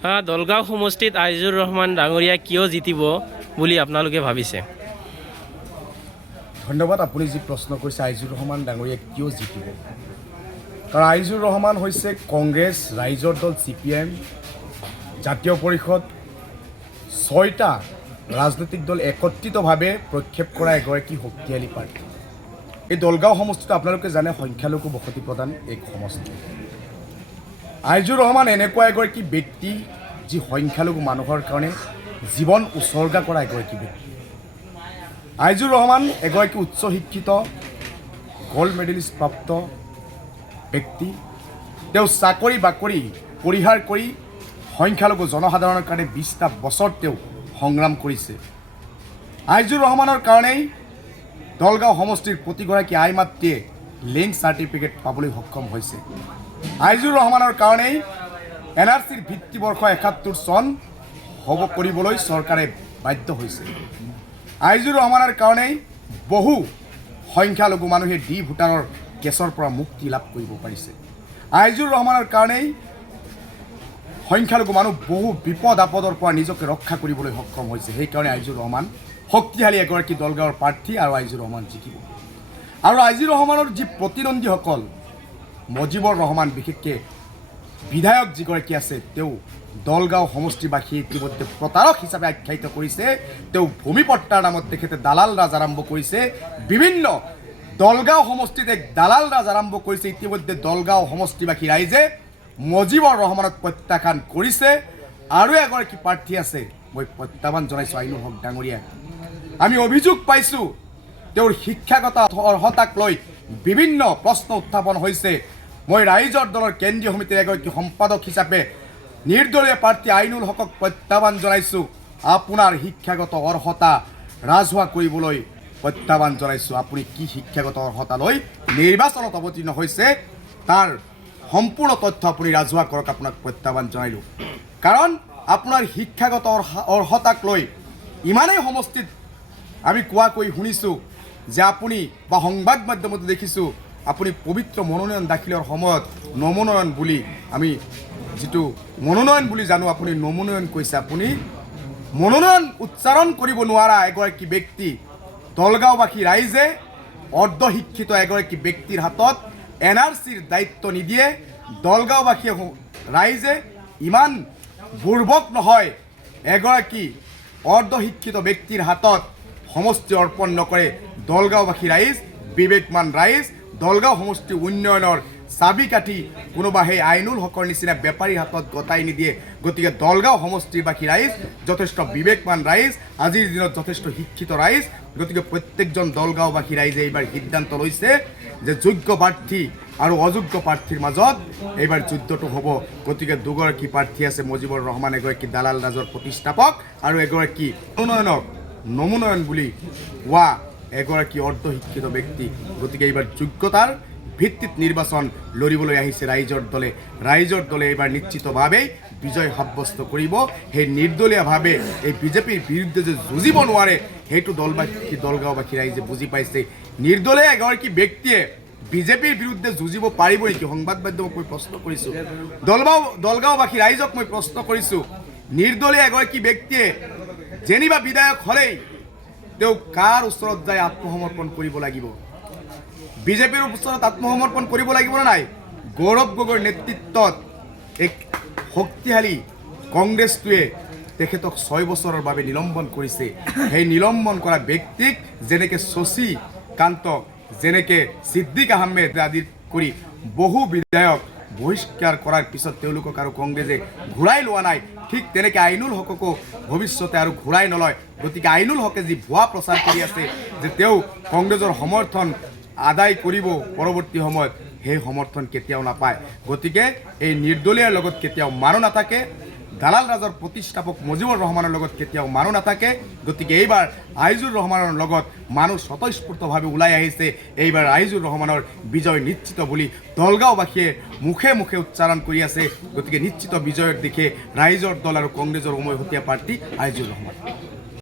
দলগাঁও সমষ্টিত আইজুৰ ৰহমান ডাঙৰীয়া কিয় জিতিব বুলি আপোনালোকে ভাবিছে? ধন্যবাদ। আপুনি যি প্ৰশ্ন কৰিছে আইজুৰ ৰহমান ডাঙৰীয়া কিয় জিতিব, কাৰণ আইজুৰ ৰহমান হৈছে কংগ্ৰেছ, ৰাইজৰ দল, CPM, জাতীয় পৰিষদ 6টা ৰাজনৈতিক দল একত্ৰিতভাৱে প্ৰক্ষেপ কৰা এগৰাকী শক্তিশালী প্ৰাৰ্থী। এই দলগাঁও সমষ্টিটো আপোনালোকে জানে সংখ্যালঘু বসতি প্ৰধান এক সমষ্টি। আইজুৰ ৰহমান এনেকুৱা এগৰাকী ব্যক্তি যি সংখ্যালঘু মানুহৰ কাৰণে জীৱন উৎসৰ্গা কৰা এগৰাকী ব্যক্তি। আইজুৰ ৰহমান এগৰাকী উচ্চ শিক্ষিত গ'ল্ড মেডেলিষ্ট প্ৰাপ্ত ব্যক্তি। তেওঁ চাকৰি বাকৰি পৰিহাৰ কৰি সংখ্যালঘু জনসাধাৰণৰ কাৰণে 20টা বছৰ তেওঁ সংগ্ৰাম কৰিছে। আইজুৰ ৰহমানৰ কাৰণেই দলগাঁও সমষ্টিৰ প্ৰতিগৰাকী আই মাতৃয়ে লিংক চাৰ্টিফিকেট পাবলৈ সক্ষম হৈছে। আইজুৰ ৰহমানৰ কাৰণেই NRCৰ ভিত্তিবৰ্ষ 71 চন হ'ব কৰিবলৈ চৰকাৰে বাধ্য হৈছে। আইজুৰ ৰহমানৰ কাৰণেই বহু সংখ্যালঘু মানুহে ভোটাৰৰ কেছৰ পৰা মুক্তি লাভ কৰিব পাৰিছে। আইজুৰ ৰহমানৰ কাৰণেই সংখ্যালঘু মানুহ বহু বিপদ আপদৰ পৰা নিজকে ৰক্ষা কৰিবলৈ সক্ষম হৈছে। সেইকাৰণে আইজুৰ ৰহমান শক্তিশালী এগৰাকী দলগাঁৱৰ প্ৰাৰ্থী আৰু আইজুৰ ৰহমান জিকিব। আৰু আইজুৰ ৰহমানৰ যি প্ৰতিদ্বন্দ্বীসকল, মজিবৰ ৰহমান বিশেষকৈ বিধায়ক যিগৰাকী আছে, তেওঁ দলগাঁও সমষ্টিবাসীয়ে ইতিমধ্যে প্ৰতাৰক হিচাপে আখ্যায়িত কৰিছে। তেওঁ ভূমিপট্টাৰ নামত তেখেতে দালাল ৰাজ আৰম্ভ কৰিছে। বিভিন্ন দলগাঁও সমষ্টিত এক দালাল ৰাজ আৰম্ভ কৰিছে। ইতিমধ্যে দলগাঁও সমষ্টিবাসী ৰাইজে মজিবৰ ৰহমানক প্ৰত্যাখ্যান কৰিছে। আৰু এগৰাকী প্ৰাৰ্থী আছে, মই প্ৰত্যাহ্বান জনাইছোঁ আইনুল হক ডাঙৰীয়া। আমি অভিযোগ পাইছোঁ তেওঁৰ শিক্ষাগত অৰ্হতাক লৈ বিভিন্ন প্ৰশ্ন উত্থাপন হৈছে। মই ৰাইজৰ দলৰ কেন্দ্ৰীয় সমিতিৰ এগৰাকী সম্পাদক হিচাপে নিৰ্দলীয় প্ৰাৰ্থী আইনুল হকক প্ৰত্যাহ্বান জনাইছোঁ। আপোনাৰ শিক্ষাগত অৰ্হতা ৰাজহুৱা কৰিবলৈ প্ৰত্যাহ্বান জনাইছোঁ। আপুনি কি শিক্ষাগত অৰ্হতা লৈ নিৰ্বাচনত অৱতীৰ্ণ হৈছে তাৰ সম্পূৰ্ণ তথ্য আপুনি ৰাজহুৱা কৰক, আপোনাক প্ৰত্যাহ্বান জনাইলোঁ। কাৰণ আপোনাৰ শিক্ষাগত অৰ্হতাক লৈ ইমানেই সমষ্টিত আমি কোৱাকৈ শুনিছোঁ যে আপুনি বা সংবাদ মাধ্যমতো দেখিছোঁ আপুনি পবিত্ৰ মনোনয়ন দাখিলৰ সময়ত নমোনয়ন বুলি, আমি যিটো মনোনয়ন বুলি জানো, আপুনি নমোনয়ন কৈছে। আপুনি মনোনয়ন উচ্চাৰণ কৰিব নোৱাৰা এগৰাকী ব্যক্তি। দলগাঁওবাসী ৰাইজে অৰ্ধশিক্ষিত এগৰাকী ব্যক্তিৰ হাতত NRCৰ দায়িত্ব নিদিয়ে। দলগাঁওবাসীয়ে ৰাইজে ইমান বুৰ্বক নহয়, এগৰাকী অৰ্ধশিক্ষিত ব্যক্তিৰ হাতত সমষ্টি অৰ্পণ নকৰে। দলগাঁওবাসী ৰাইজ বিবেকমান ৰাইজ, দলগাঁও সমষ্টি উন্নয়নৰ চাবি কাঠি কোনোবা সেই আইনুল হকৰ নিচিনা বেপাৰীৰ হাতত গতাই নিদিয়ে। গতিকে দলগাঁও সমষ্টিবাসী ৰাইজ যথেষ্ট বিবেকমান ৰাইজ, আজিৰ দিনত যথেষ্ট শিক্ষিত ৰাইজ। গতিকে প্ৰত্যেকজন দলগাঁওবাসী ৰাইজে এইবাৰ সিদ্ধান্ত লৈছে যে যোগ্য প্ৰাৰ্থী আৰু অযোগ্য প্ৰাৰ্থীৰ মাজত এইবাৰ যুদ্ধটো হ'ব। গতিকে দুগৰাকী প্ৰাৰ্থী আছে, মজিবৰ ৰহমান এগৰাকী দালাল ৰাজৰ প্ৰতিষ্ঠাপক আৰু এগৰাকী নমোনয়ন বুলি কোৱা এগৰাকী অৰ্ধশিক্ষিত ব্যক্তি। গতিকে এইবাৰ যোগ্যতাৰ ভিত্তিত নিৰ্বাচন লৰিবলৈ আহিছে ৰাইজৰ দলে এইবাৰ নিশ্চিতভাৱেই বিজয় সাব্যস্ত কৰিব। সেই নিৰ্দলীয়ভাৱে এই বিজেপিৰ বিৰুদ্ধে যে যুঁজিব নোৱাৰে সেইটো দলগাঁওবাসী ৰাইজে বুজি পাইছে। নিৰ্দলীয় এগৰাকী ব্যক্তিয়ে বিজেপিৰ বিৰুদ্ধে যুঁজিব পাৰিব নেকি? সংবাদ মাধ্যমক মই প্ৰশ্ন কৰিছোঁ, দলগাঁওবাসী ৰাইজক মই প্ৰশ্ন কৰিছোঁ, নিৰ্দলীয় এগৰাকী ব্যক্তিয়ে যেনিবা বিধায়ক হ'লেই তেওঁ কাৰ ওচৰত যায় আত্মসমৰ্পণ কৰিব লাগিব? বিজেপিৰ ওচৰত আত্মসমৰ্পণ কৰিব লাগিব নে নাই? গৌৰৱ গগৈৰ নেতৃত্বত এক শক্তিশালী কংগ্ৰেছটোৱে তেখেতক 6 বছৰৰ বাবে নিলম্বন কৰিছে। সেই নিলম্বন কৰা ব্যক্তিক যেনেকৈ শশী কান্ত, যেনেকৈ ছিদ্দিক আহমেদ আদি কৰি বহু বিধায়ক বহিষ্কাৰ কৰাৰ পিছত তেওঁলোকক আৰু কংগ্ৰেছে ঘূৰাই লোৱা নাই, ঠিক তেনেকৈ আইনুল হককো ভৱিষ্যতে আৰু ঘূৰাই নলয়। গতিকে আইনুল হকে যি ভুৱা প্ৰচাৰ কৰি আছে যে তেওঁ কংগ্ৰেছৰ সমৰ্থন আদায় কৰিব পৰৱৰ্তী সময়ত, সেই সমৰ্থন কেতিয়াও নাপায়। গতিকে এই নিৰ্দলীয়ৰ লগত কেতিয়াও মানুহ নাথাকে, দালাল ৰাজৰ প্ৰতিষ্ঠাপক মজিবুৰ ৰহমানৰ লগত কেতিয়াও মানুহ নাথাকে। গতিকে এইবাৰ আইজুৰ ৰহমানৰ লগত মানুহ স্বতঃস্ফূৰ্তভাৱে ওলাই আহিছে। এইবাৰ আইজুৰ ৰহমানৰ বিজয় নিশ্চিত বুলি দলগাঁওবাসীয়ে মুখে মুখে উচ্চাৰণ কৰি আছে। গতিকে নিশ্চিত বিজয়ৰ দিশে ৰাইজৰ দল আৰু কংগ্ৰেছৰ উমৈহতীয়া প্ৰাৰ্থী আইজুৰ ৰহমান।